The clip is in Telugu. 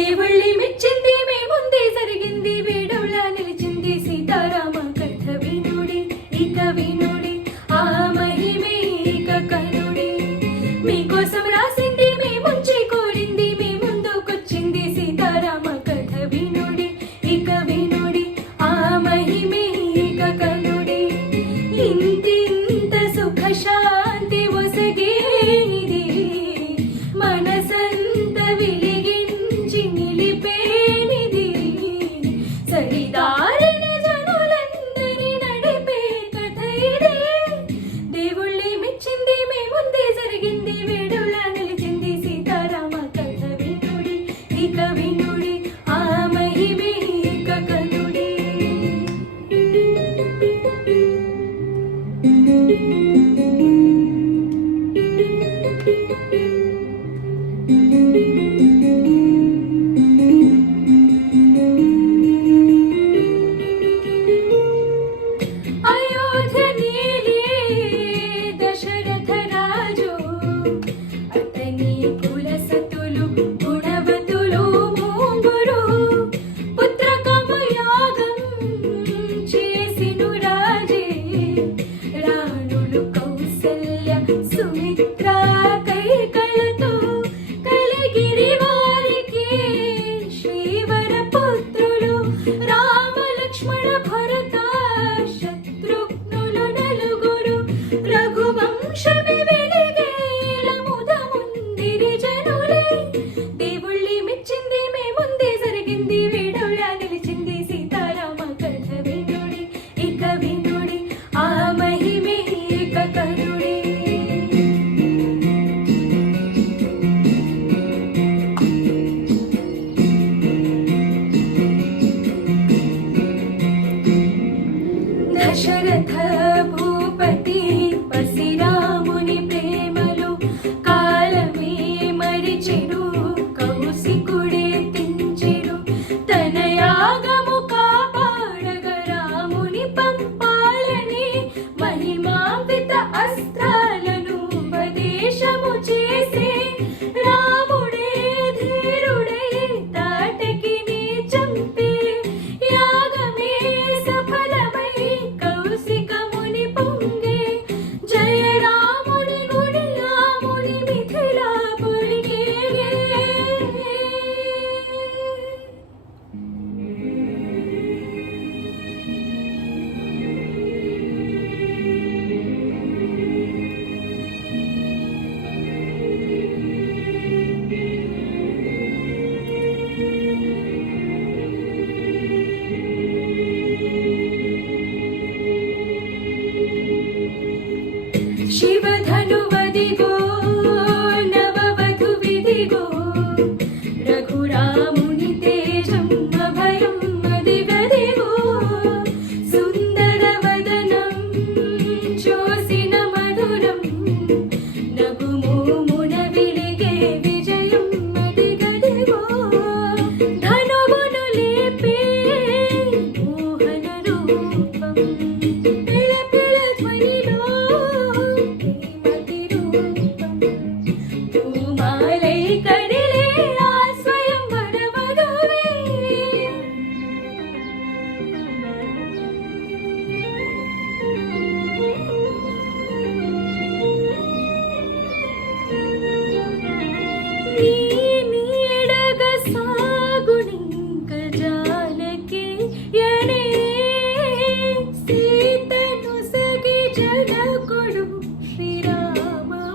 దేవుళ్ళి మెచ్చింది మీ ముందే జరిగింది వేడులా నిలిచింది సీతారామ కథ వినుడి ఇక వినుడి ఆ మహిమే ఇక కనుడి మీకోసం రాసింది మీ ముంచి కోరింది మీ ముందుకొచ్చింది సీతారామ కథ వినుడి ఇక వినుడి ఆ మహిమే ఇక కనుడి ఇంతింత సుఖ శాంతి ఒసగేనిది మనసంత వెలిగించి నిలిపేనిది సరిదారిన జనులందరి నడిపే కథ ఇదే దేవుళ్ళి మెచ్చింది మీ ముందే జరిగింది వేడులా నిలిచింది సీతారామ కథ వినుడి ఇక వినుడి ఆ మహిమే ఇక కనుడి అయోధ్య నీలే దశరథ రాజు అతని కులసతులు గుణవతులు మూగురు పుత్రకమయాగం చేసిను రాజే రాణులు కౌసల్య సుమిత్ర కైకలతో కలిగిరి వారికి శ్రీవర పుత్రులు రామ లక్ష్మణ భరత శత్రుఘ్నులు నలుగురు రఘువంశమి వెలిగేల ముదముందిరి జనులే దేవుళ్ళి మెచ్చింది మీ ముందే జరిగింది వేడులా నిలిచింది సీతారామ కథ వినుడి ఇక వినుడి ఆ మహిమే ఇక కనుడి దశరథ భూపతి పసిరాముని ప్రేమలో కాలమే మరిచెరు కౌశికుడే తించెరు తన యాగము కాపాడగ రాముని పంపాలని మహిమాన్విత అస్త్రాలను ఉపదేశము చేసే రాముడే ధీరుడై తాటకిని చంపే యాగమే సఫలమై కౌశికముని పొంగే జయ రాముని గుడి రాముని మిథిలా పొలిగే శివధనువదిగో నవవధు విధిగో రఘురాముని తేజం అభయం అదిగదిగో సుందర వదనం చూసిన మధురం నగుమోమున వెలిగే విజయం అదిగదిగో ధనువును లేపే మోహన రూపం పిల పిల ధ్వనిలో పూమాలై కడిలే ఆ స్వయంవర వధువే నీ నీడగ సాగునింక జానకి యనే సీతను సగి జనకుడు శ్రీరామమూర్తికి